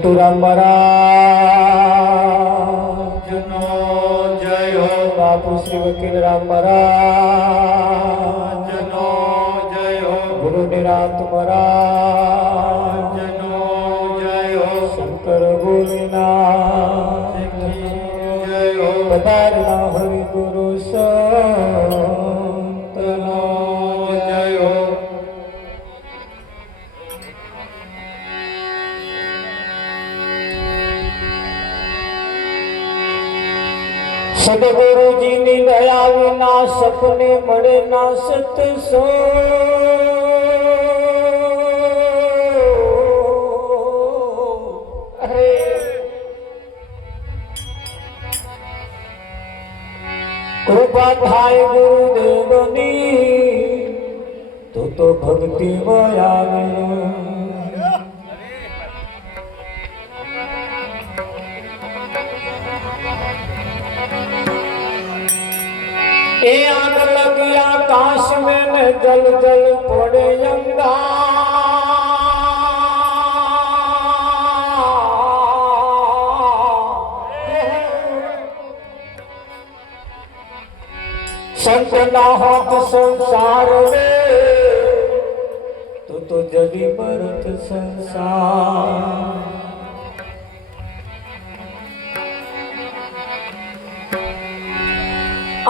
મોટુરામ મહારાજનો જય હો। બાપુ શ્રી વકીલ રામ મહારાજનો જય હો। ગુરુ નિરાંત મહારાજનો જય હો। શંકર ભોલેનાથ જય હો। પધારેલા હરિ ગુરુ સંતનો જય હો। સદગુરુજીની દયા વિના સપને મળે ના સત્સંગ। કૃપા થાય ગુરુદેવની તો ભક્તિ આવે। ए आग लगी आकाश में न जल जल पड़े संत ना होत संसार में तो जड़ी भरत संसार।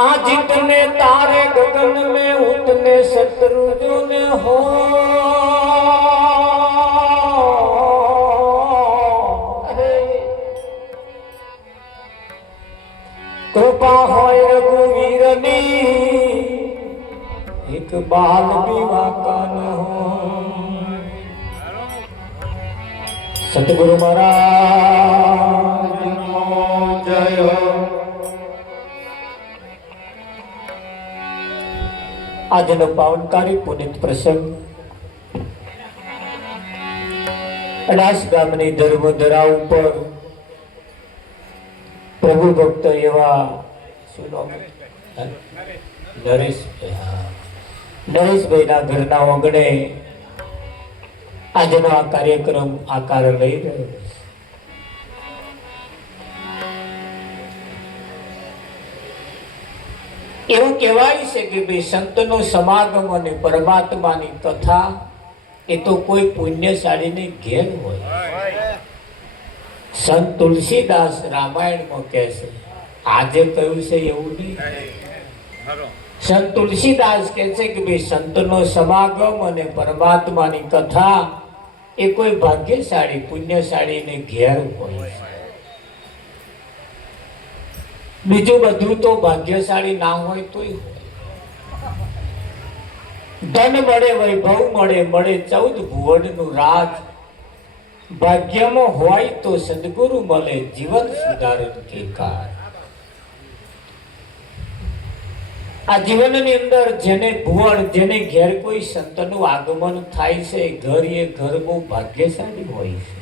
आज जितने तारे गगन में उतने शत्रु जो ने हो। कृपा होय रघुवीरनी एक बाल भी वाका न हो। सतगुरु महाराज जय हो। આજનો પાવનકારી પુનિત પ્રસંગ અડાસ ગામની ધર્મધરા ઉપર પ્રભુ ભક્ત એવા નરેશભાઈના ઘરના આંગણે આજનો આ કાર્યક્રમ આકાર લઈ રહ્યો છે। એવું કહેવાય છે કે ભાઈ સંતનો સમાગમ અને પરમાત્માની કથા એ તો કોઈ પુણ્યશાળીને ઘેર હોય। સંત તુલસીદાસ રામાયણમાં કહે છે, આજે કહ્યું છે એવું નહીં। સંત તુલસીદાસ કહે છે કે ભાઈ સંતનો સમાગમ અને પરમાત્માની કથા એ કોઈ ભાગ્યશાળી પુણ્યશાળીને ઘેર હોય। બીજું બધું તો ભાગ્યશાળી ના હોય તોય ધન મળે, વૈભવ મળે, મળે 14 ભુવનનું રાજ। ભાગ્યમાં હોય તો સદગુરુ મળે, જીવન સુધારણ કે કાર। આ જીવનની અંદર જેને ભુવન, જેને ઘેર કોઈ સંતનું આગમન થાય છે, ઘર એ ઘર બહુ ભાગ્યશાળી હોય છે।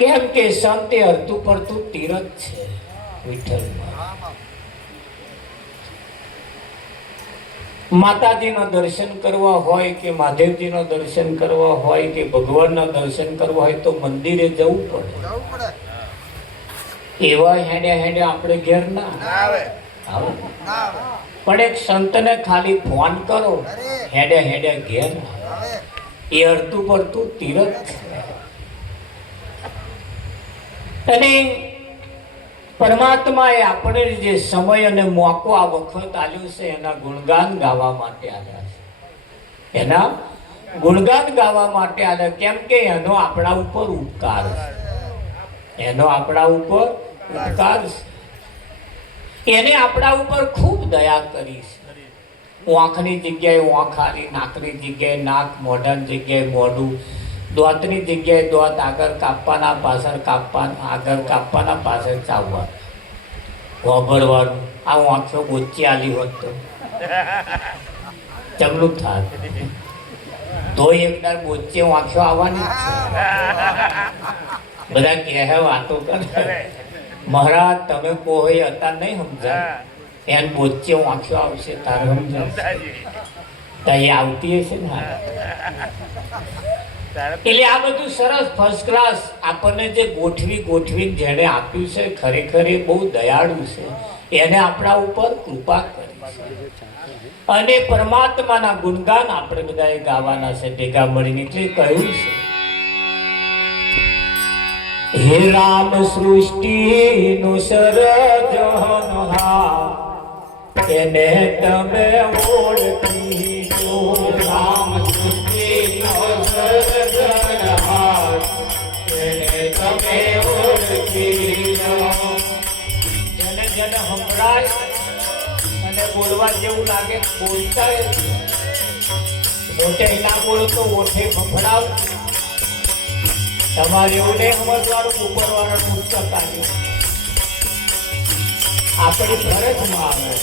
કેમ કે સંત એ હરતું પડતું તીરથ છે વિઠ્ઠલમાં। માતાજીના દર્શન કરવા હોય કે મહાદેવજીના દર્શન કરવા હોય કે ભગવાનના દર્શન કરવા હોય તો મંદિરે જવું પડે। એવા હેડે હેડે આપણે ઘેર ના આવે। પણ એક સંતને ખાલી ફોન કરો, હેડે હેડે ઘેર આવે। એ હરતું પડતું તીરથ છે। અને પરમાત્માએ આપણે જે સમય અને મોકો આ વખત આલ્યો છે એના ગુણગાન ગાવા માટે આવ્યા છે। એના ગુણગાન ગાવા માટે આવ્યા, કેમ કે એનો આપણા ઉપર ઉપકાર છે। એનો આપણા ઉપર ઉપકાર છે। એને આપણા ઉપર ખૂબ દયા કરી છે। આંખની જગ્યાએ આંખ આલી, નાકની જગ્યાએ નાક, મોઢાની જગ્યાએ મોઢું, દોતની જગ્યાએ દોત, આગળ કાપવાના પાછળ કાપવાના, આગળ કાપવાના પાછળ ચાવવાનું, વાભરવાનું। આ આંખો ગોચી આલી હોત તો ચમલું થાત, તો એકદાર ગોચી આંખો આવવાની બધા કહે વાતો કરે, મહારાજ તમે કોઈ હતા નહીં સમજાય, એને ગોચી આંખો આવશે તારે સમજાય, ત્યાં આવતી હશે ને। એટલે આ બધું સરસ ફર્સ્ટ ક્લાસ આપણને જે ગોઠવી જેણે આપ્યું છે ખરેખર એ બહુ દયાળુ છે. એને આપણા ઉપર કૃપા કરી છે અને પરમાત્માના ગુણગાન આપણે બધાએ ગાવાના છે ભેગા મળીને. એટલે કહ્યું છે હે રામ સૃષ્ટિનું સર્જનહાર એને તમે ઓળખી જો. રામ સૃષ્ટિનો સર્જનહાર એને તમે ઓળખી જો. જેને જેને સંભળાય અને બોલવા જેવું લાગે બોલતા મોટે ના બોલો તો ઓઠે સંભળાવ. તમારે એવું નહીં સમજવાનું ઉપરવાળાનું પુસ્તક આવ્યું આપણી ફરજમાં આવે.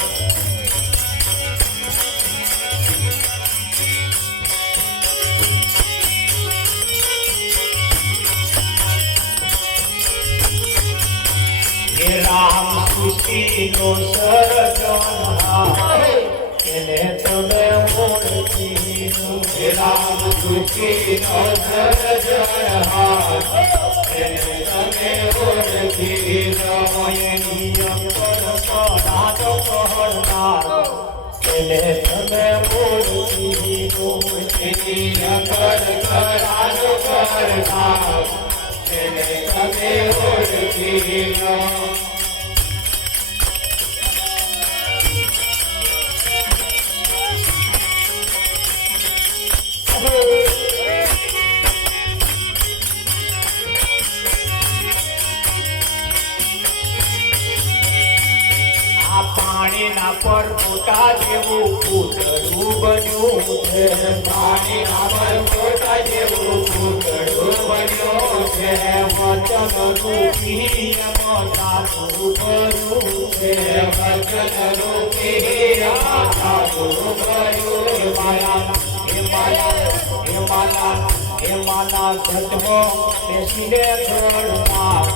હે રામ સૃષ્ટિનો સર્જનહાર એને તમે ઓળખી લો. હે રામ સૃષ્ટિનો સર્જનહાર એને તમે ઓળખી લો. એની અંતર પરાતો કરનાર એને તમે ઓળખી લો. એની અંતર પરાતો કરનાર એને તમે ઓળખી લો. પાણીના પર પોતા જેવું પૂતળું બન્યું છે. પાણીના પર પોતા જેવું પૂતળું બન્યું છે. વચન રૂપી એમાં સાધુ ભર્યું છે. વચન રૂપી એમાં સાધુ ભર્યું. હેમાના ઘટમાં બેસીને ઘરમાં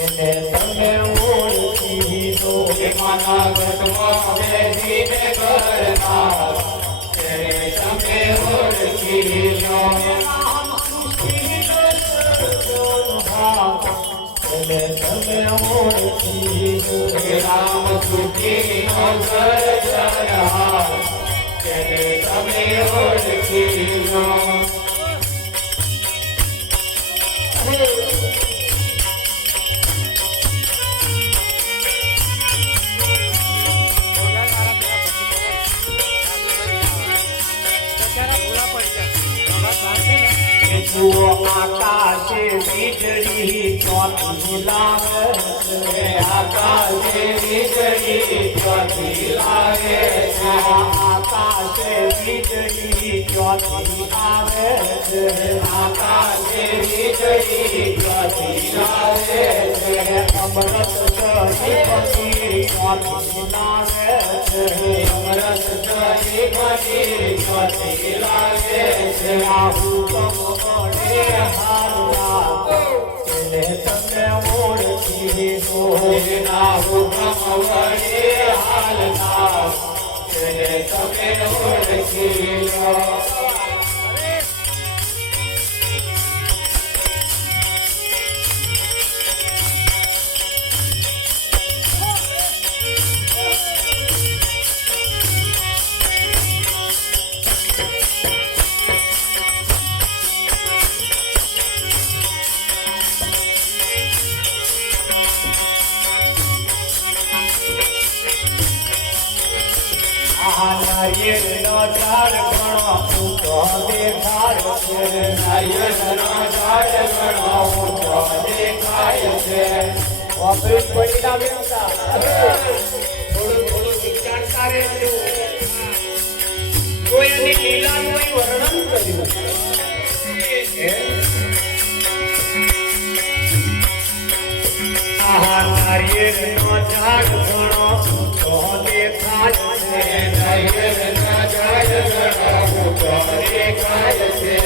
એને તમે ઓળખી લો. હેમાના ઘટમાં બેસીને ઘરમાં એને તમે ઓળખી લો. એને તમે ઓળખી લો. રામ સૃષ્ટિનો સર્જનહાર એને તમે ઓળખી લો. આકાશે વીજળી ચોથી લાવે છે. આકાશે વીજળી ચોથી લાવે છે. આકાશે વીજળી ચોથી આવે છે. આકાશે વીજળી ચોથી આવે છે. અમૃત સરીપતિ ચોથી લાવે છે. અમૃત સરીપતિ ચોથી લાવે છે. હુકમ એને તમે ઓળખી લો. એના હુકમ વડે હાલના એને તમે ઓળખી લો. નારિયેળનો ઝાડ ઘણો ઊંચો દેખાય છે. નારિયેળનો ઝાડ ઘણો ઊંચો દેખાય છે. ઓફિસ પડીના બેસતા થોડું વિચારતા રહેજો. તો એની લીલાનું વર્ણન કર્યું. નારિયેળનો ઝાડ ઘણો ઊંચો દેખાય છે. નારિયેળનો ઝાડ ઘણો ઊંચો દેખાય છે.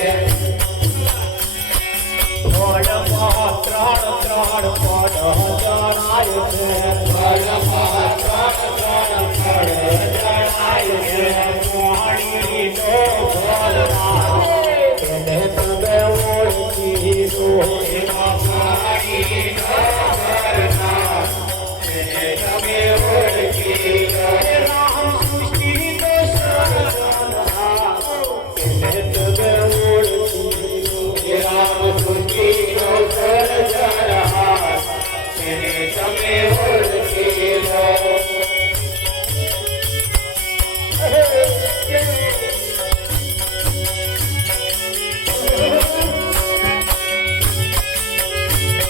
ફળમાં ત્રણ ત્રણ ફળ જણાય છે. ફળમાં ત્રણ ફળ જણાય છે. પાણીનો ફળ એને તમે તમે ઓળખી લો રામ સૃષ્ટિનો સર્જનહાર એને તમે ઓળખી લો રામ સૃષ્ટિનો સર્જનહાર એને તમે ઓળખી લો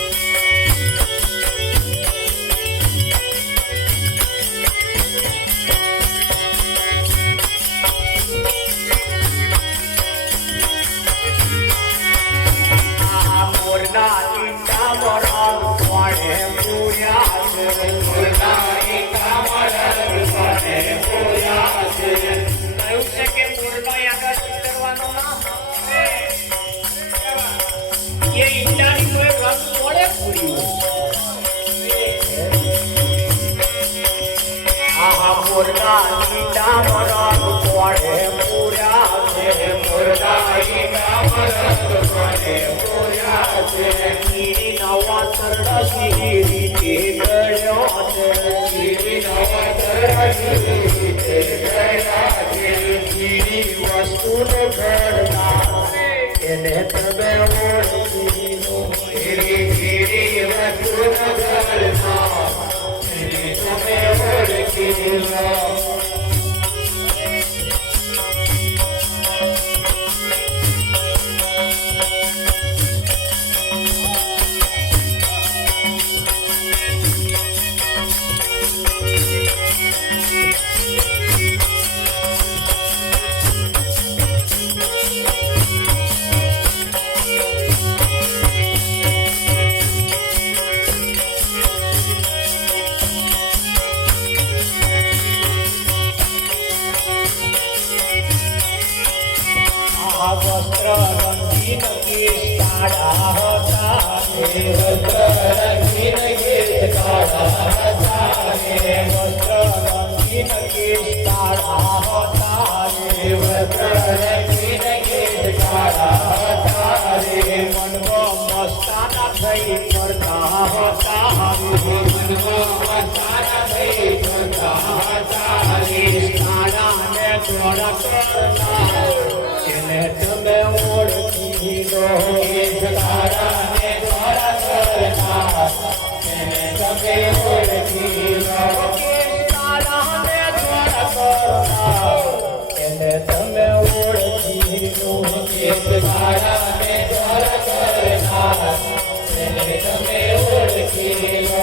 એને તમે ઓળખી લો ગીરી વસ્તુ નગરમાં એને તમે ઓળખી લો વસ્ત્ર રંગીન કેસ કાળા હતા વસ્ત્ર રંગીન કેસ કાળા હતા વસ્ત્ર રંગીન કેસ કાળા હતા વસ્ત્ર રંગીન કેસ કાળા હતા મનમાં મસ્તાના થઈ ફરતા હતા મનમાં મસ્તાના થઈ ફરતા હતા કાળાને દ્વારા કરતા એને તમે ઓળખી લો કાળાને દ્વારા કરતા એને તમે ઓળખી લો કાળાને દ્વારા કરતા એને તમે ઓળખી લો કાળાને દ્વારા કરતા એને તમે ઓળખી લો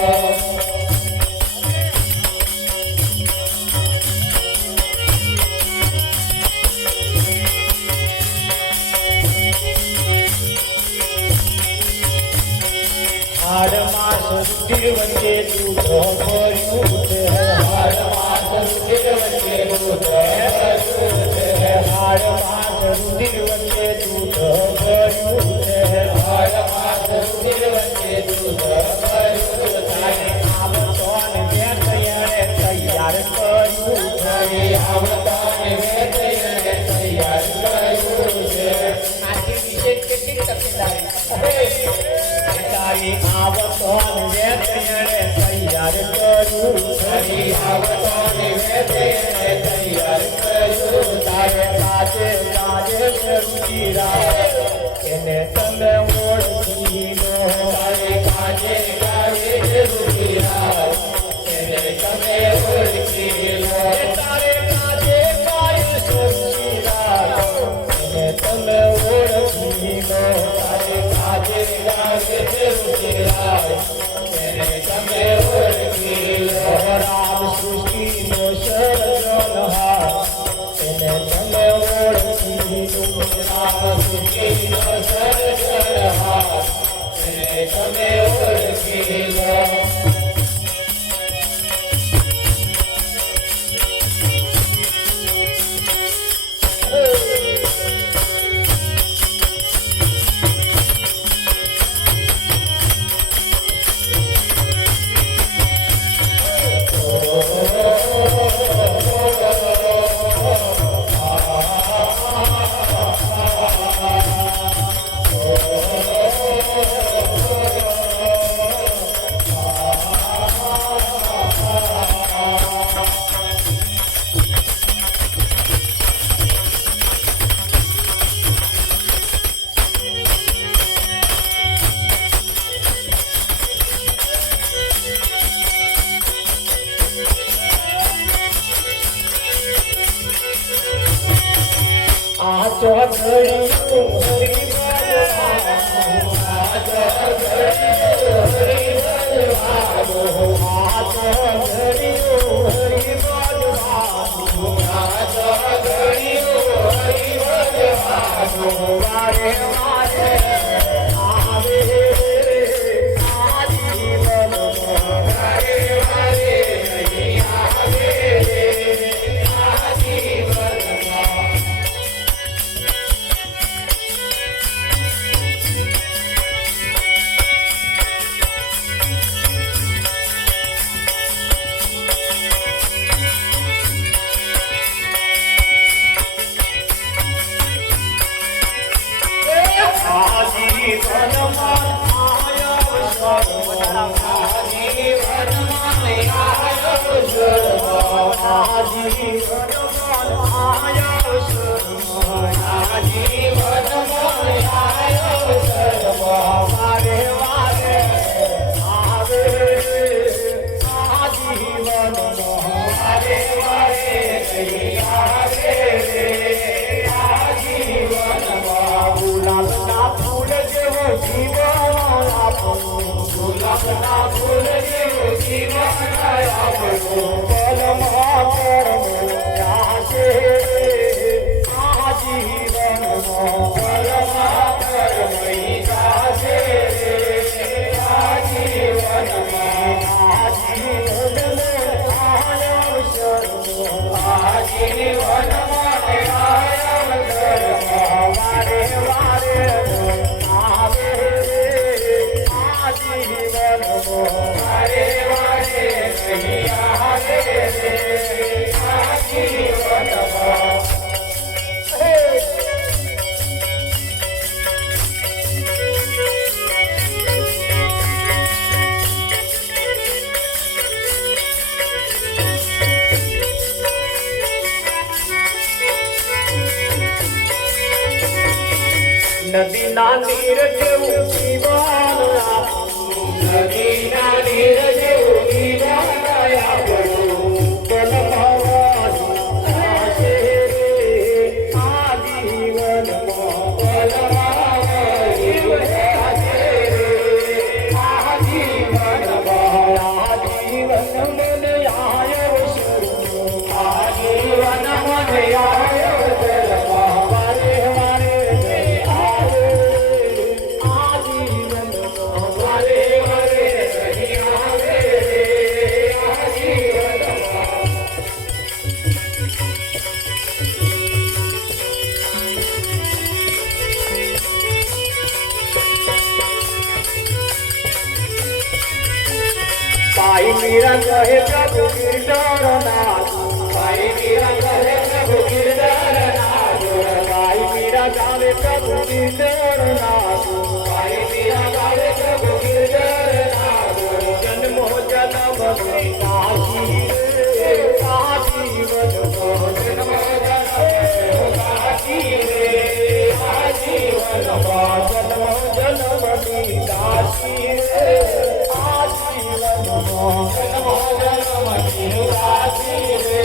હાડમાં સૃષ્ટિ વચ્ચે દૂધ ભર્યું છે હાડમાં સૃષ્ટિ વચ્ચે દૂધ ભર્યું છે હાડમાં સૃષ્ટિ વચ્ચે દૂધ ભર્યું છે હાડમાં સૃષ્ટિ વચ્ચે દૂધ ભર્યું છે આવતોને વેતયણે તૈયાર કર્યું છે આવતોને વેતયણે તૈયાર કર્યું છે આથી વિશે કેટલી તકેદારી તારી આવતોને વેતયણે તૈયાર કર્યું તારી આવતોને વેતયણે તૈયાર કર્યું તારે કાજે કાજે શરૂજીરા એને તમે ઓળખી લો તારે કાજે કાજે શરૂજીરા એને તમે ઓળખી લો તારે કાજે કાજે શરૂજીરા એને તમે ઓળખી લો તારે કાજે કાજે એને તમે ઓળખી લો રામ સૃષ્ટિનો સર્જનહાર નદીના નીર જેવું જીવન આપણું, નદીના નીર જેવું જીવન આપણું, કલમવાજી આશે રે આ જીવનમાં, કલમવાજી આશે રે આ જીવનમાં, આ જીવન મને આયો શરૂ, આ જીવન મને આયો શરૂ, વારે વારે भाई मीरा कहे प्रभु गिरधर नाथ, भाई मीरा कहे प्रभु गिरधर नाथ, भाई मीरा गावे प्रभु गिरधर नाथ, भाई मीरा गावे प्रभु गिरधर नाथ, जन्म हो जन्म काशी रे काशी वन जन्म हो जन्म काशी रे काशी वन जन्म हो जन्म काशी रे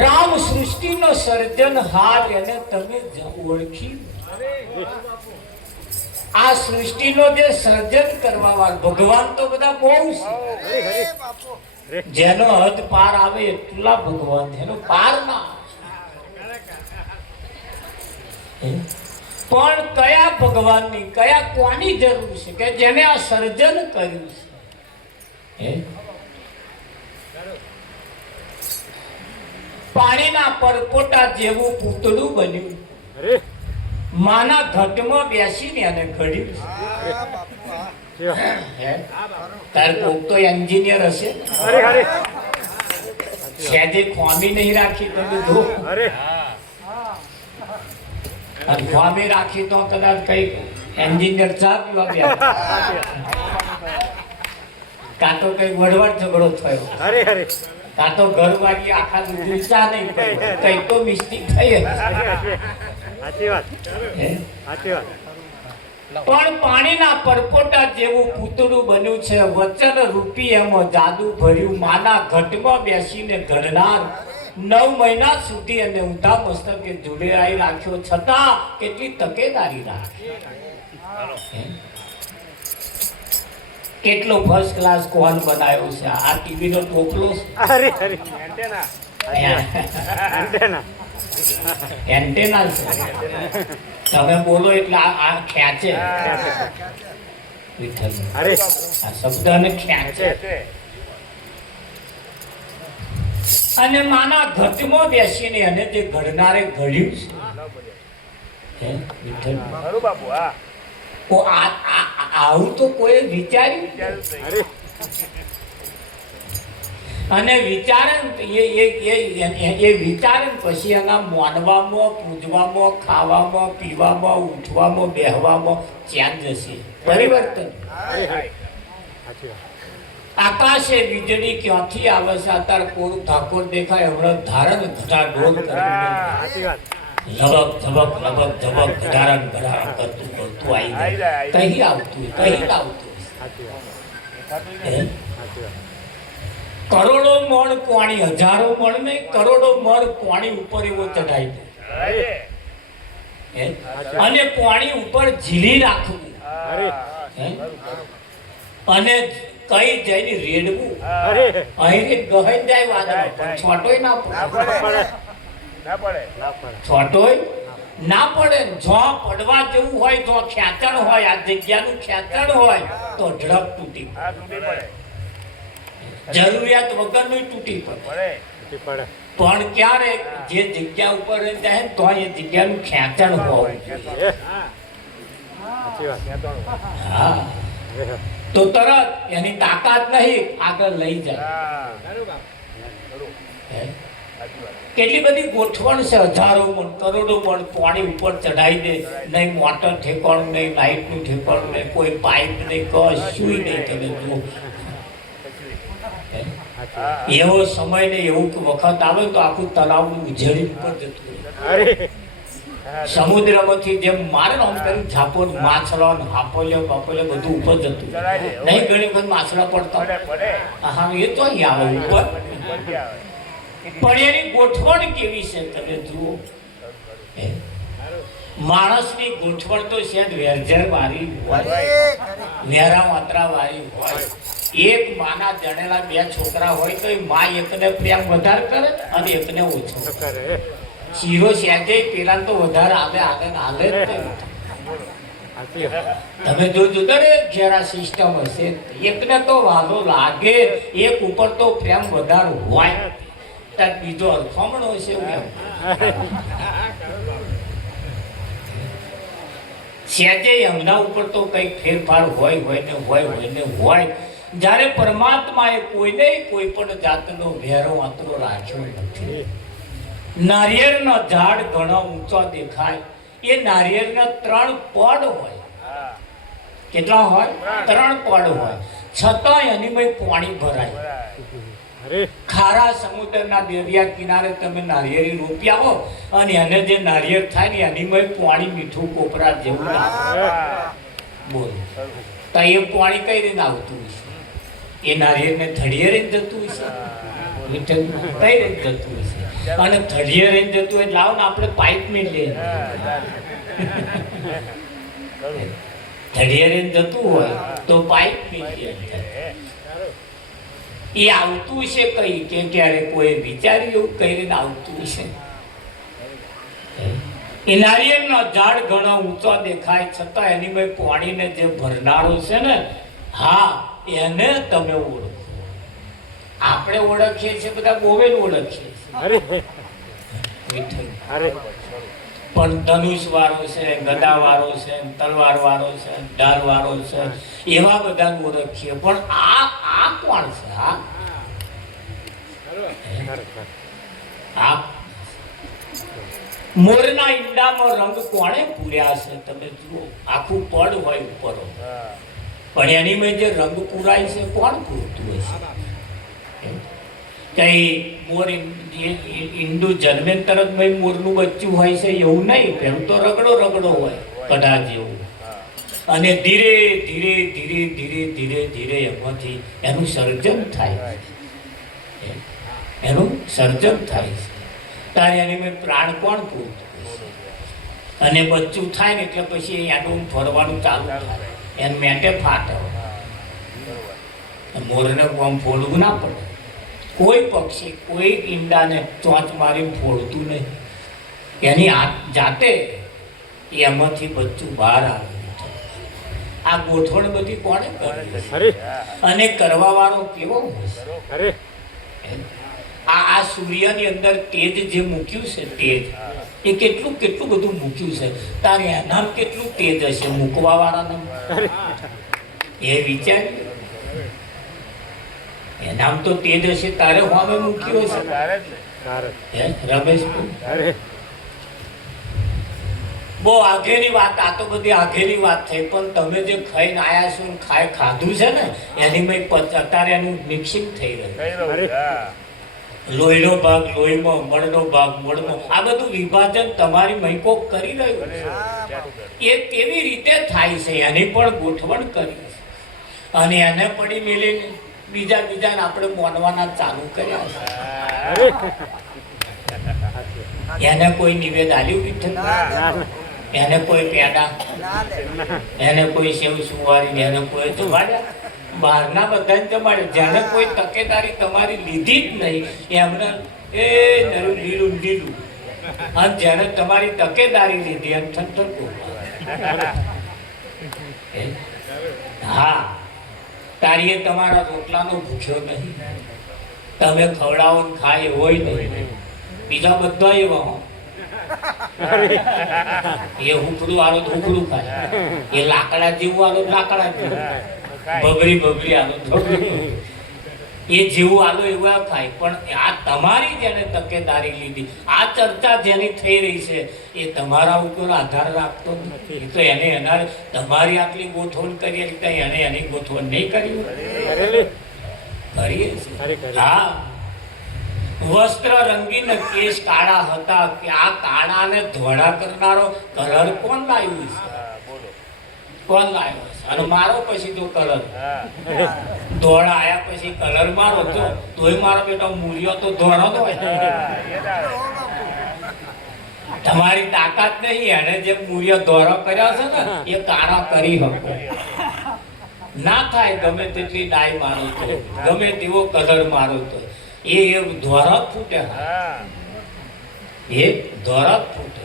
રામ સૃષ્ટિનો સર્જનહાર એને તમે ઓળખી. આ સૃષ્ટિનો જે સર્જન કરવા વાળા ભગવાન તો બધા બહુ છે, જેનો હદ પાર આવે એટલા ભગવાન, જેનો પાર ના પણ કયા ભગવાનની કયા કોની જરૂર છે કે જેને આ સર્જન કર્યું છે? પાણીના પરપોટા જેવું પૂતળું બન્યું, માના ઘટમાં બેસીને એને ઘડ્યું. તાર કોક તો એન્જિનિયર હશે, સહેજે ખોમી નહીં રાખી તમે જો, ખોમી રાખી તો કદાચ કઈ એન્જિનિયર ચા પીવા ગયા, કાં તો કઈ વડવડ ઝઘડો થયો, કાં તો ઘરવાળી આખા દૂધ ચા નહીં પડી, કઈ તો મિસ્ટેક થઈ. પણ પાણીના પરપોટા જેવું પૂતળું બન્યું છે, વચન રૂપી એમાં જાદુ ભર્યું, માના ઘટમાં બેસીને ઘડનાર 9 મહિના સુધી એને ઊંધા મસ્તકે જોડાઈ રાખ્યો, છતાં કેટલી તકેદારી રાખી. કેટલો ફર્સ્ટ ક્લાસ કોન બનાવ્યો છે આ ટીવી નો ટોપલો. એન્ટેના છે, તમે બોલો એટલે આ ખેંચે, આ શબ્દને ખેંચે. અને માના ઘટમાં બેસીને અને જે ઘડનારે ઘડ્યું છે, આવું તો કોઈ વિચાર્યું? અને વિચારે એ વિચારે પછી એના માનવામાં, પૂજવામાં, ખાવામાં, પીવામાં, ઉઠવામાં, બેહવામાં ચેન્જ હશે, પરિવર્તન. આકાશે વીજળી ક્યાંથી આવે છે? અત્યારે કોરું ઠાકોર દેખાય, હમણાં ધારણ ઘટા ઢોલ લબક ધબક લબક ધબક ઘડારણ ઘડારણ કરતું કરતું આવી જાય. કઈ આવતું કરોડો મણ પાણી, હજારો મણ નહીં, કરોડો મણ પાણી ઉપર એવો ચઢાઈ દે અને પાણી ઉપર ઝીલી રાખવું અને કઈ જઈને રેડવું. અહીં ગહન જાય વાદળ પણ છોટોય ના પડે, છોટોય ના પડે. જો પડવા જેવું હોય, જો ખેંચણ હોય, આ જગ્યાનું ખેંચણ હોય તો ઝડપ તૂટી પડે, જરૂરિયાત વગરનું તૂટી પડે. પણ ક્યારે જે જગ્યા ઉપર જાય તો એ જગ્યાનું ખેંચણ હોય, હા, તો તરત એની તાકાત નહીં આગળ લઈ જાય. કેટલી બધી ગોઠવણ છે, હજારો મણ, કરોડો મણ પાણી ઉપર ચઢાઈ દે, નહીં મોટર ઠેકાણું નહીં, લાઇટ નું ઠેકાણું નહીં, કોઈ પાઇપ નહીં, કશું નહીં. તમે જુઓ એવો સમય ને એવું વખત આવે તો આખું તળાવનું ઉજળી ઉપર જતું રહે. સમુદ્રમાંથી જેમ મારે આમ કર્યું ઝાપોર, માછલા, હાપોલ્યો બાપોલ્યો બધું ઉપર જતું. નહીં ઘણી વખત માછલા પડતા, હા, એ તો અહીં આવે ઉપર. પણ એની ગોઠવણ કેવી છે તમે જુઓ. માણસની ગોઠવણ તો છે વેરઝેર વાળી હોય, વેરા વાતરા વાળી હોય. એક માના જણેલા 2 છોકરા હોય તો એ માં એકને પ્રેમ વધારે કરે અને એકને ઓછો કરે. શીરો સહેજે પેલા તો વધારે આવે, આગળ હાલે જ તમે જોજો દરેક જરા સિસ્ટમ હશે, એકને તો વાલો લાગે, એક ઉપર તો પ્રેમ વધારે હોય, ત્યાં બીજો અરખામણો હશે એવું સહેજે એમના ઉપર તો કઈ ફેરફાર હોય ને હોય. જ્યારે પરમાત્માએ કોઈને કોઈ પણ જાતનો ભેરો આતરો રાખ્યો નથી. નારિયેળનો ઝાડ ઘણો ઊંચો દેખાય, એ નારિયેળના 3 પડ હોય. કેટલા હોય? 3 પડ હોય, છતાં એની મેં પાણી ભરાય. ખારા સમુદ્રના દરિયા કિનારે તમે નારિયેળી રોપ્યા હો અને એને જે નારિયેળ થાય ને એની મેં પાણી મીઠું કોપરા જેવું લાગે. બોલો તો એ પાણી કઈ રીતે આવતું હશે? એ નારિયેળને થળીએ રહીને જતું હશે, મીઠું કઈ રીતે જતું હશે? અને થળીએ રહીને જતું હોય લાવો ને આપણે પાઇપ માં લઈએ, થળીએ રહીને જતું હોય તો પાઇપ માં લઈએ. એ આવતું છે કઈ કે ક્યારે કોઈ વિચાર્યું એવું કઈ રીતે આવતું છે? એ નારિયેળનો ઝાડ ઘણો ઊંચો દેખાય, છતાં એની મેં પાણીને જે ભરનારો છે ને, હા એને તમે ઓળખો. આપણે ઓળખીએ છીએ બધા ગોવેલ ઓળખીએ છીએ, પણ ધનુષ વાળો છે, ગદા વાળો છે, તલવાર વાળો છે, ઢાલ વાળો છે, એવા બધા ઓળખીએ. પણ આ કોણ છે? આ મોરના ઈંડામાં રંગ કોણે પૂર્યા છે? તમે જુઓ, આખું પડ હોય ઉપર, પણ એની મેં જે રંગ પૂરાય છે કોણ પૂરતું હશે? કઈ મોર ઈંડું જન્મે તરત મોરનું બચ્ચું હોય છે એવું નહીં, પેલું તો રગડો હોય કડા જેવું, અને ધીરે ધીરે ધીરે ધીરે ધીરે ધીરે એમાંથી એનું સર્જન થાય છે. તારે એની મેં પ્રાણ કોણ પૂરતું હશે? અને બચ્ચું થાય ને એટલે પછી એનું ફરવાનું ચાલુ થાય, એને મેટે ફાટે. મોરને આમ ફોડવું ના પડે. કોઈ પક્ષી કોઈ ઈંડાને ચોંચ મારી ફોડતું નહીં, એની જાતે એમાંથી બચ્ચું બહાર આવે. આ ગોઠવણ બધી કોણે કરી? અને કરવા વાળો કેવો હશે? આ સૂર્યની અંદર તેજ જે મૂક્યું છે, તેજ એ કેટલું બધું મૂક્યું છે. તારે એના કેટલું તેજ હશે મૂકવા વાળાને? એ વિચાર, એનામ તો તેજ હશે, તારે હોમે મૂક્યો છે રમેશ. બહુ આગેની વાત, આ તો બધી આગેની વાત થઈ. પણ તમે જે ખાઈને આયા છો ને ખાધું છે ને, એની મેં અત્યારે એનું મિક્સિંગ થઈ રહ્યું. લોહીનો ભાગ લોહીમાં, મળનો ભાગ મળમાં, આ બધું વિભાજન તમારી મૈકો કરી રહ્યું છે. એ કેવી રીતે થાય છે એની પણ ગોઠવણ કરી છે, અને એને પડી મેલીને બીજાને આપણે માનવાના ચાલુ કર્યા છે. એને કોઈ નિવેદ આલ્યું વિઠ્ઠલ? એને કોઈ પેડા, એને કોઈ સેવ સુવારી, એને કોઈ જમાડ્યા? બહારના બધાને જમાડ્યા. જેને કોઈ તકેદારી તમારી લીધી જ નહીં એમને એ લીલું, અને જેને તમારી તકેદારી લીધી એમ ઠંઠર. હા, તારીએ તમારા રોટલાનો ભૂખ્યો નહીં, તમે ખવડાવો ને ખાય હોય નહીં. બીજા બધા એવા એ હુકડું આલો તો હુકડું ખાય, એ લાકડા જેવું આલો લાકડા જેવું, બબરી આલો એ જેવું આલો એવું ખાય. પણ આ તમારી જેને તકેદારી લીધી, આ ચર્ચા જેની થઈ રહી છે એ તમારા ઉપર આધાર રાખતો નથી. તો એને એના તમારી આટલી ગોઠવણ કરીએ કે એને એની ગોઠવણ નહીં કરી કરીએ. હા, વસ્ત્ર રંગીન કેસ કાળા હતા, કે આ કાળાને ધોળા કરનારો કલર કોણ લાવ્યું છે? કોણ લાવ્યો છે? અને મારો પછી તો કલર ધોળા આયા પછી કલર મારો તોય મારો બેટો મૂલ્યો તો ધોળો તો હોય. તમારી તાકાત નહીં, એને જે મૂલ્ય ધોળો કર્યો છે ને એ કાળા કરી શકો ના થાય. ગમે તેટલી ડાય મારો તો, ગમે તેવો કલર મારો તો એ ધોળા ફૂટે, એ ધોળા ફૂટે.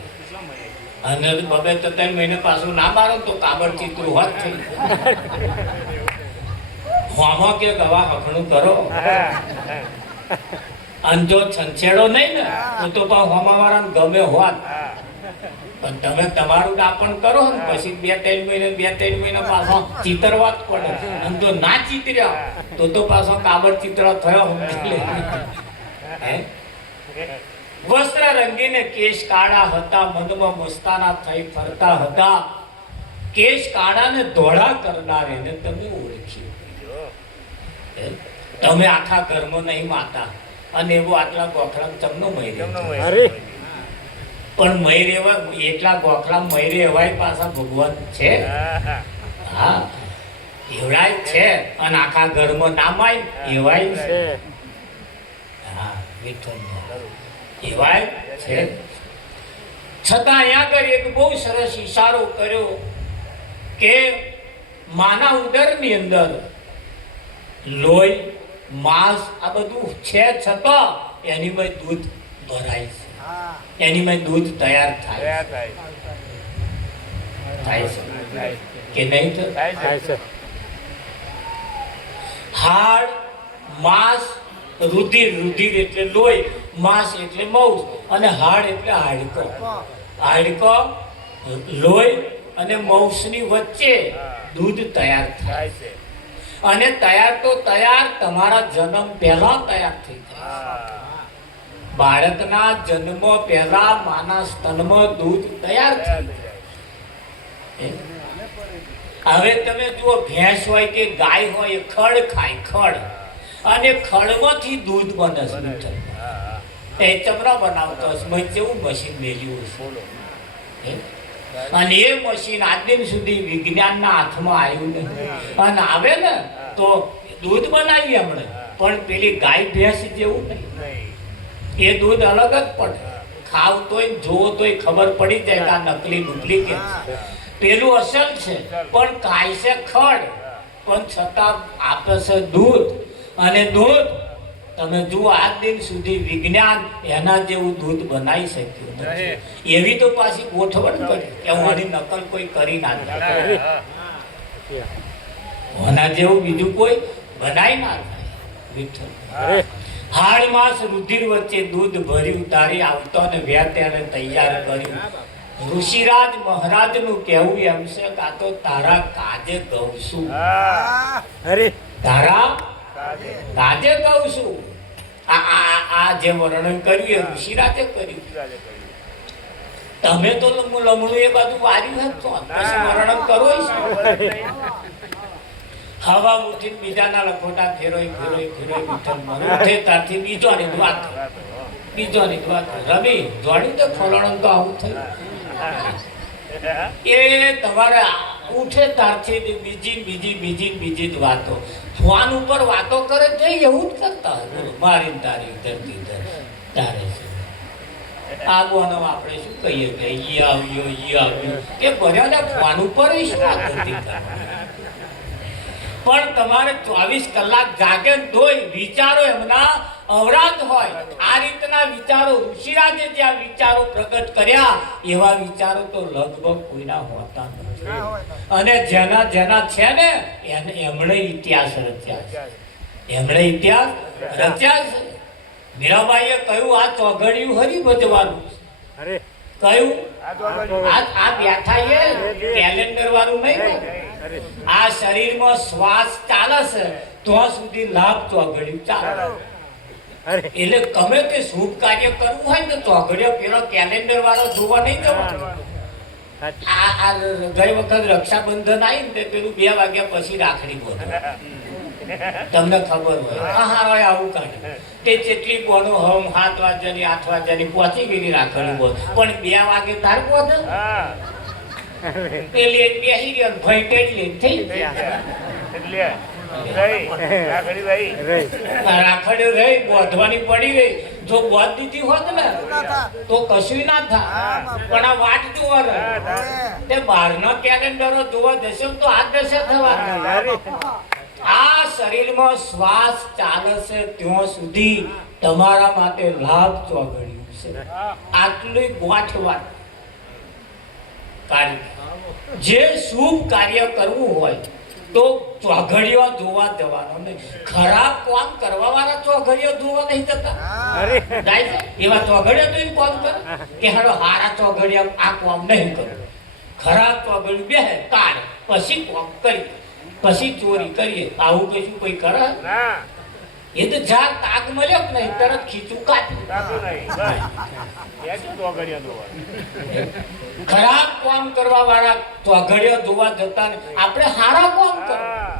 અને બબે તો 3 મહિને પાછું ના મારો તો કાબડ ચિત્રું હોત થઈ હોમાં કે ગવા હખણું કરો અને જો છંછેડો નહીં ને તો પણ હોમા વાળાને ગમે હોત પણ તમે તમારું દાપણ કરો ને પછી 2-3 મહિના પાછો ચિતરવા જ પડે અને જો ના ચિતર્યા તો પાછો કાબડ ચિત્ર થયો વસ્ત્ર રંગીને કેશ કાળા હતા, મનમાં મસ્તાના થઈ ફરતા હતા. કેશ કાળાને ધોળા કરનારને તમે ઓળખ્યું. તમે આખા ઘરમાં નહીં માતા અને એવો આટલા ગોખલા તમને મય પણ મય રેવા એટલા ગોખલા મય રેવાય પાછા ભગવાન છે. હા એવડાય છે અને આખા ઘરમાં ના માય એવાય છે. હા વિઠ્ઠલ એવાય છે. છતાં અહીંયા આગળ એક બહુ સરસ ઈશારો કર્યો કે માના ઉદરની અંદર લોહી માંસ આ બધું છે છતાં એની માં દૂધ ભરાય છે, એની માં દૂધ તૈયાર થાય છે કે નહીં થાય છે. હાડ માંસ રુધિર, રુધિર એટલે લોહી, માંસ એટલે મૌસ અને હાડ એટલે હાડકો. હાડકો લોહી અને મૌસની વચ્ચે દૂધ તૈયાર થાય છે અને તૈયાર તો તૈયાર તમારા જન્મ પહેલા તૈયાર થઈ જાય. બાળકના જન્મ પહેલા માના સ્તનમાં દૂધ તૈયાર થઈ જાય. હવે તમે જુઓ ભેંસ હોય કે ગાય હોય ખડ ખાય, ખડ અને ખડમાંથી દૂધ બને છે. એ ચમડા બનાવતો હશે, કેવું મશીન મેલ્યું હશે અને એ મશીન આજ દિન સુધી વિજ્ઞાનના હાથમાં આવ્યું નથી. અને આવે ને તો દૂધ બનાવીએ હમણાં પણ પેલી ગાય ભેંસ જેવું નહીં. એ દૂધ અલગ જ પડે. ખાવ તોય જોવો તોય ખબર પડી જાય કે આ નકલી ડુપ્લિકેટ છે. પેલું અસલ છે પણ ખાય છે ખડ પણ છતાં આપે છે દૂધ. અને દૂધ તમે જુઓ આજ દિન સુધી વિજ્ઞાન એના જેવું દૂધ બનાવી શક્યું નથી. એવી તો પાછી ગોઠવણ કરી કે આની નકલ કોઈ કરી ના થાય. આના જેવું બીજું કોઈ બનાવી ના થાય. હાડ માંસ રુધિર વચ્ચે દૂધ ભર્યું, તારી આવતો ને વ્યાત્યાને તૈયાર કર્યું. ઋષિરાજ મહારાજ નું કહેવું એમ છે કે આ તો તારા કાજે કહું છું, તારા કાજે કહું છું. આ જે વર્ણન કર્યું એ ઋષિરાજે કર્યું. તમે તો લમણું એ બાજુ વાર્યું હતું પછી વર્ણન કરો. હવા ઉઠીને બીજાના લખોટા ફેરોય ઉઠે ત્યાંથી બીજોની વાત રવિ જોડી તો ફલાણું તો આવું થયું. એ તમારે ઉઠે ત્યારથી બીજી જ વાતો ફોન ઉપર વાતો કરે છે એવું જ કરતા હોય. મારી તારી ધરતી તારે છે આ બોનો આપણે શું કહીએ કે ઈ આવ્યો કે ભર્યા ફોન ઉપર શું વાતો પણ તમારે 24 કલાક જાગે તોય વિચારો એમના અવરાત હોય. આ રીતના વિચારો ઋષિરાજે જ્યાં વિચારો પ્રગટ કર્યા એવા વિચારો તો લગભગ કોઈના હોતા નથી. અને જેના છે ને એમણે ઇતિહાસ રચ્યા છે. મીરાબાઈએ કહ્યું આ ચોઘડિયું હરી ભજવાનું કહ્યું. આ બેઠા એ કેલેન્ડર વાળું નહીં. આ શરીરમાં શ્વાસ ચાલે છે તો સુધી લાભ ચોઘડિયું ચાલે. એટલે ગમે તે શુભ કાર્ય કરવું હોય ને તો ચોઘડિયો પેલો કેલેન્ડર વાળો જોવા નહીં જવાનું. આ ગઈ વખત રક્ષાબંધન આવી ને પેલું 2 વાગ્યા પછી રાખડી બોલે તમને ખબર હોય. આવું કાઢે તે જેટલી બોનો હમ 7 વાગ્યાની 8 વાગ્યાની પહોંચી ગયેલી રાખડી બોલ પણ 2 વાગે તાર બોલે પેલી એક બેસી ગયો ભય ટેડી થઈ રાખડી રહી બોધવાની પડી રહી. જો બોધ દીધી હોત ને તો કશું ના થાય. પણ આ વાટ જોવા તે બહારના કેલેન્ડરો જોવા જશે તો આ દશા થવાની. આ શરીરમાં શ્વાસ ચાલે છે ત્યાં સુધી તમારા માટે લાભ ચોઘડિયું છે. આટલી ગોઠ વાત કાર્ય જે શુભ કાર્ય કરવું હોય તો ચોઘડીઓ ધોવા જવાનો નહીં. ખરાબ કામ કરવા વાળા ચોઘડીઓ ધોવા નહીં જતા. જાય છે એવા ચોઘડીઓ ધોઈને કામ કરે કે હાલો હારા ચોઘડીઓ આ કામ નહીં કરે. ખરાબ ચોઘડી બેહે કાઢ પછી કામ કરી પછી ચોરી કરીએ આવું કશું કોઈ કરે? એ તો જાર તાગ મળ્યો કે નહીં તરત ખીચું કાઢ્યું. ખરાબ કામ કરવા વાળા ચોઘડીઓ ધોવા જતા ને આપણે સારા કામ કરવા.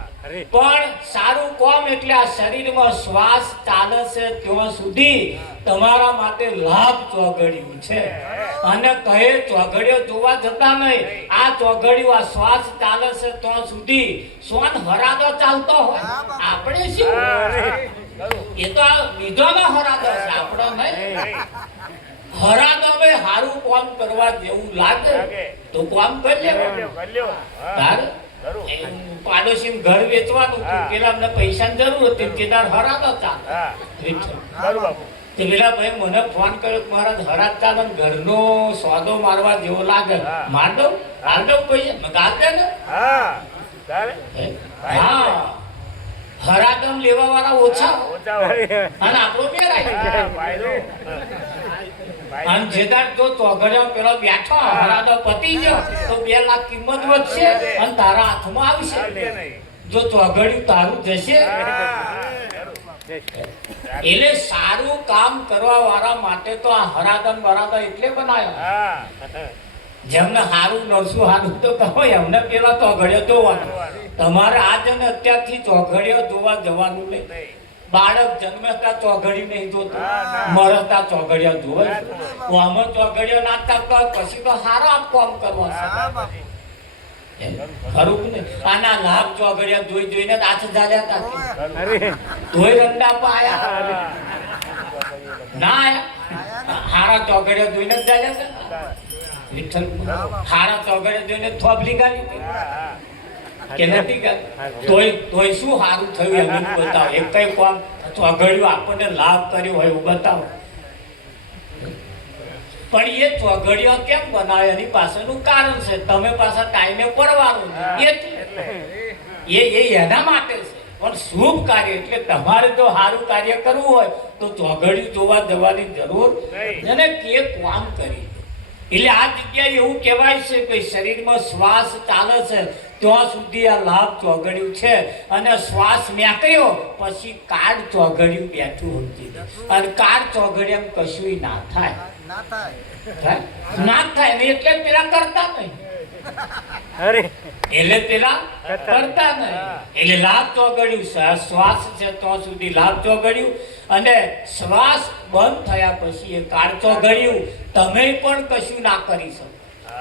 પણ સારું કામ એટલે આ શરીરમાં શ્વાસ ચાલે છે ત્યાં સુધી તમારા માટે લાભ ચોઘડિયું છે. અને કહે ચોઘડીઓ ધોવા જતા નહીં, આ ચોઘડિયું આ શ્વાસ ચાલે છે ત્યાં સુધી શ્વાન હરાદો ચાલતો હોય. આપણે શું એ તો આ બીજોનો હરાદો છે, આપણો નહીં. હરાદો ભાઈ સારું કામ કરવા જેવું લાગે તો કામ કરી લેવાનું. પાડોશી ઘર વેચવાનું પેલા અમને પૈસાની જરૂર હતી તેના હરાદો ચાલે. પેલા ભાઈ મને ફોન કર્યો મારા હરાદ ચાલે ઘરનો સોદો મારવા જેવો લાગે, માર દઉં હાલ દઉં પૈસા ગાલ દે ને. હા હરાદમ લેવા વાળા ઓછા અને આપણો બે અને જેદાર જો ચોઘડિયા પેલો બેઠો હરાદો પતી ગયો તો 2 લાખ કિંમત વધશે અને તારા હાથમાં આવશે. જો ચોઘડિયું તારું જશે. એટલે સારું કામ કરવા વાળા માટે તો આ હરાદમ બરાદર એટલે બનાવ્યો. જેમને સારું નરસું સારું તો કહો એમને પેલા ચોઘડિયો ધોવાનું. તમારે આજ અને અત્યારથી ચોઘડિયો ધોવા જવાનું નહીં. બાળક જન્મતા ચોઘડી નહીં જોતું, મરતા ચોઘડિયા ધોવે. આમાં ચોઘડિયો ના ચાલતો પછી તો સારા કામ કરવા છે. ખરું કે નહીં? આના લાભ ચોઘડિયા ધોઈ ધોઈને હાથ ઝાલ્યા હતા. ધોઈ રંડા પાયા ના આયા. હારા ચોઘડિયા ધોઈને જ ઝાલ્યા હતા. વિઠ્ઠલ હારા ચોઘડિયા ધોઈને થોભલી ગાલી કે નથી ગાલી. તોય શું સારું થયું એમ બતાવો. એક કઈ કામ ચોઘડિયું આપણને લાભ કર્યો હોય એવું બતાવો. પણ એ ચોઘડિયો કેમ બનાવે એની પાછળનું કારણ છે. તમે પાછા ટાઈમે પડવાનું એ એના માટે છે. પણ શુભ કાર્ય એટલે તમારે જો સારું કાર્ય કરવું હોય તો ચોઘડિયું જોવા જવાની જરૂર અને કે કામ કરી. એટલે આ જગ્યાએ એવું કહેવાય છે કે શરીરમાં શ્વાસ ચાલે છે ત્યાં સુધી આ લાભ ચોઘડિયું છે. અને શ્વાસ નીકળ્યો પછી કાળ ચોઘડિયું બેઠું હતું. અને કાળ ચોઘડિયામ કશું ના થાય. ના થાય ને એટલે પેલા કરતા નહીં. એટલે પેલા કરતા નહીં. એટલે લાભ ચોઘડિયું શ્વાસ છે ત્યાં સુધી લાભ ચોઘડિયું. અને શ્વાસ બંધ થયા પછી એ કાળ ચોઘડિયું તમે પણ કશું ના કરી શકો.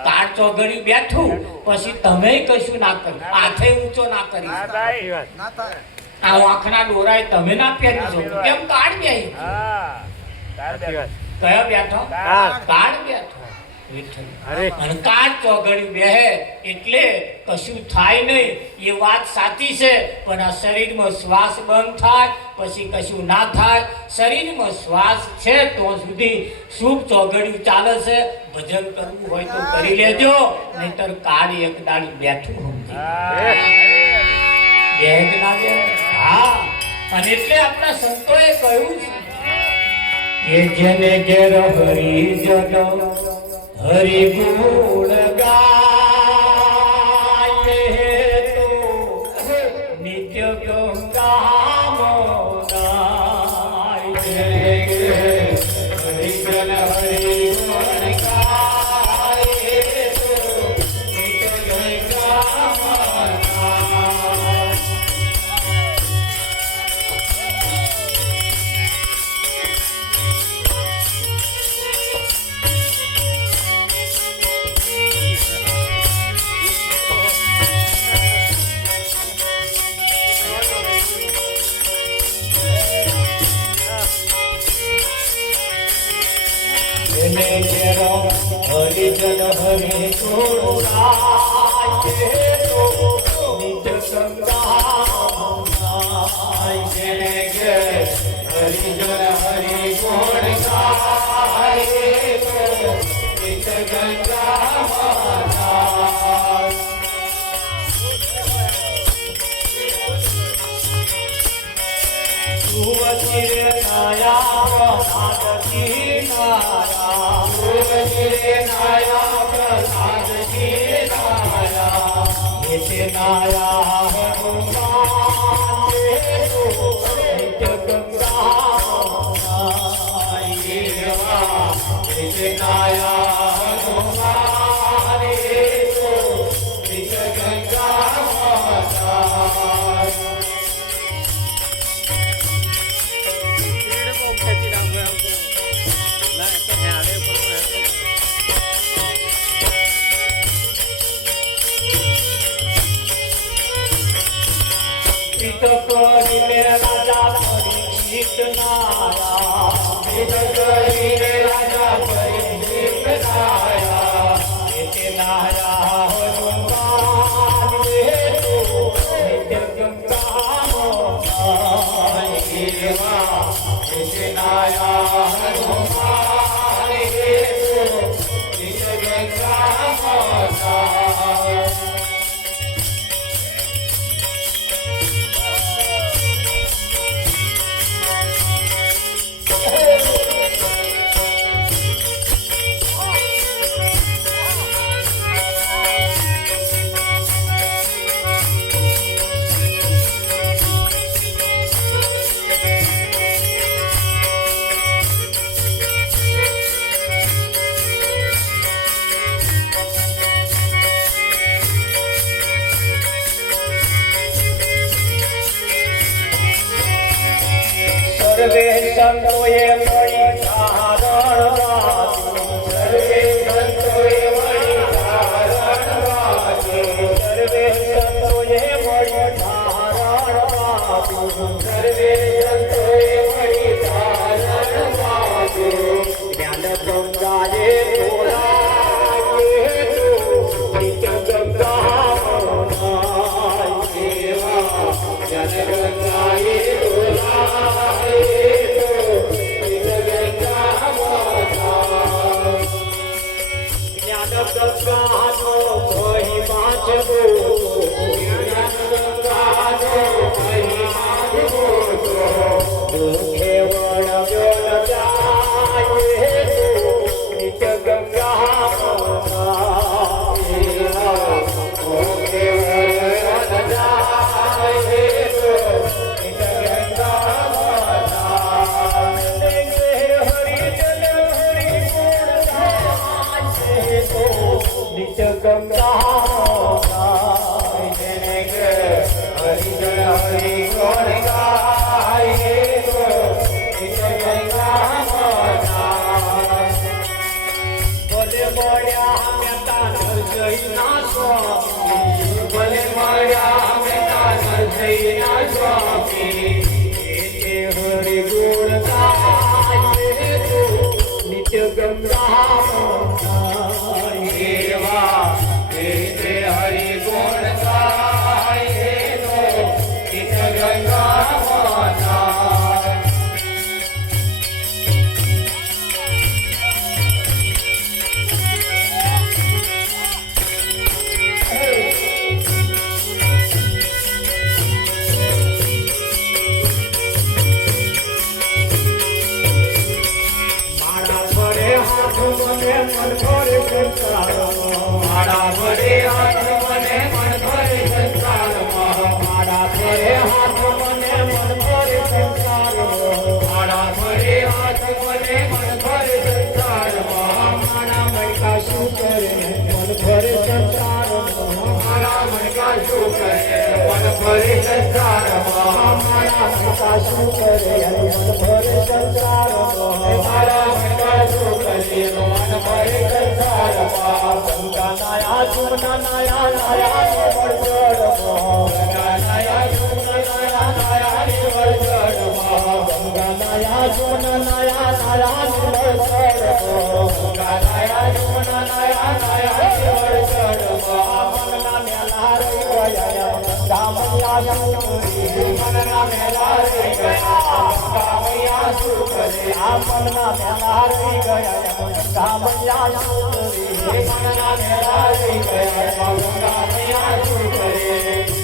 કાળ ચોઘડિયું બેઠું પછી તમે કશું ના કરી, હાથે ઊંચો ના કરી શકો. આ વાંખના ડોરાય તમે ના પહેરી શકો. કેમ? કાળ બેહી કયો બેઠો? કાળ બેઠો. અને કાળ ચોઘડિયું બેહે એટલે કશું થાય નહીં એ વાત સાચી છે. પણ આ શરીરમાં શ્વાસ બંધ થાય પછી કશું ના થાય. શરીરમાં શ્વાસ છે તો સુધી શુભ ચોઘડિયું ચાલે છે. ભજન કરવું હોય તો કરી લેજો, નહીતર કાળ એક દાડી બેઠું હા. અને એટલે આપણા સંતોએ કહ્યું છે કે જેને ઘેર હરિજનો હરિ ગુણ ગાય તો નિત્ય ગંગા મોનાય. હરિજન હરિ ગુણ ગાય તો નિત્ય ગંગા મોનાય. હરિજન હરિ ગુણ ગાય તો નિત્ય ગંગા મોનાય. હરિજન હરિ ગુણ ગાય તો નિત્ય ગંગા મોનાય. સુવતી રે નાયા પ્રસાદથી નાયા સુવતી રે નાયા પ્રસાદથી નાયા એતે નાયા હે ભગવાન નિત્ય ગંગા એતે નાયા ભગવાન નિત્ય ગંગા કરીને રાજા પરીક્ષિત નાયા કરીને રાજા પરીક્ષિત નાયા એતે નાયા હનુમાન નિત્ય ગંગા એતે નાયા હનુમાન નિત્ય ગંગા સર્વે સંતોએ મળી ધારણ વાંચ્યું સર્વે સંતોએ મળી ધારણ વાંચ્યું સર્વે સંતોએ મળી ધારણ વાંચ્યું સર્વે સંતોએ મળી ધારણ વાંચ્યું જ્ઞાન ગંગાએ તોલાય નિત્ય ગંગા જ્ઞાન ગંગાએ ગંગાનો મહિમા છે દુઃખે વણવ્યો જાય નિત્ય ગંગા દુઃખે વણવ્યો જાય નિત્ય ગંગા નિત્ય ગંગા હરિજન હરિ ગુણ ગાય નિત્ય ગંગા ભલે મળ્યા મેતા નરસૈના સ્વામી ભલે મળ્યા મેતા નરસૈના સ્વામી હરિ ગુણ ગાય નિત્ય ગંગા હરિ ગુણ ગાય નિત્ય ગંગા મારા ભરે હાથ મને મન ભરે સંસારમાં મારા ભરે હાથ મને મન ભરે સંસારમાં મારા ભરે હાથ મને મન ભરે સંસારમાં મારા મનકા શું કરે મન ભરે સંસારમાં મારા મનકા શું કરે મન ભરે સંસારમાં મારા મનકા શું કરે મન ભરે સંસારમાં મારા મનકા શું કરે મન ભરે સંસારમાં ગંગા નાયા જુમના નાયા નાયા ને વળગડમાં ગંગા નાયા જુમના નાયા નાયા ને વળગડમાં ગંગા નાયા જુમના નાયા નાયા ને વળગડમાં ગંગા નાયા જુમના નાયા નાયા ને વળગડમાં મનના મેલા રહી ગયા ગામયા સુરી મનના મેલા રહી ગયા ગામયા સુરી આ મનના મેલા રહી ગયા ગામયા સુરી મનના મેલા રહી ગયા ગામયા સુરી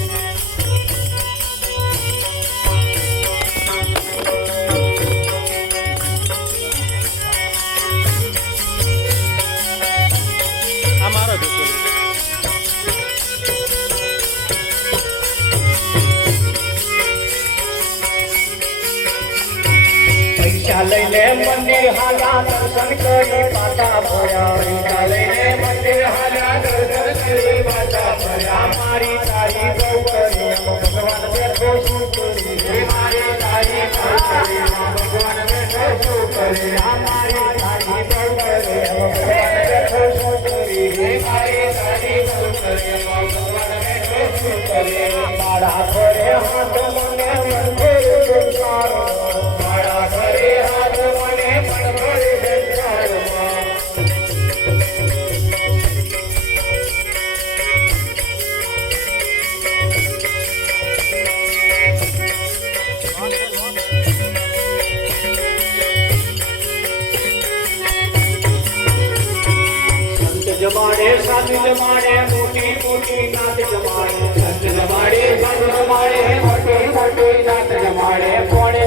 વિદ્યા લઈને મંદિર હાલા દર્શન કરી પાછા ફર્યા વિદ્યા લઈને મંદિર હાલા દર્શન કરી પાછા ફર્યા મારી તારી ગૌ કરી ભગવાન બેઠો શું કરી મારી તારી ગૌ કરી ભગવાન બેઠો શું કરી મારી તારી ગૌ કરી ભગવાન બેઠો શું કરી મારી તારી ગૌ કરી ભગવાન બેઠો શું કરી મારા ઘરે હાથ મને મન ઘરે સંસારો મારા ઘરે હાથ મને મન ઘરે સંસારો जमाने साथ जमाने मोटी मोटी नाथ जमाने संत जमाने संत जमाने मोटी मोटी नाथ जमाने पौने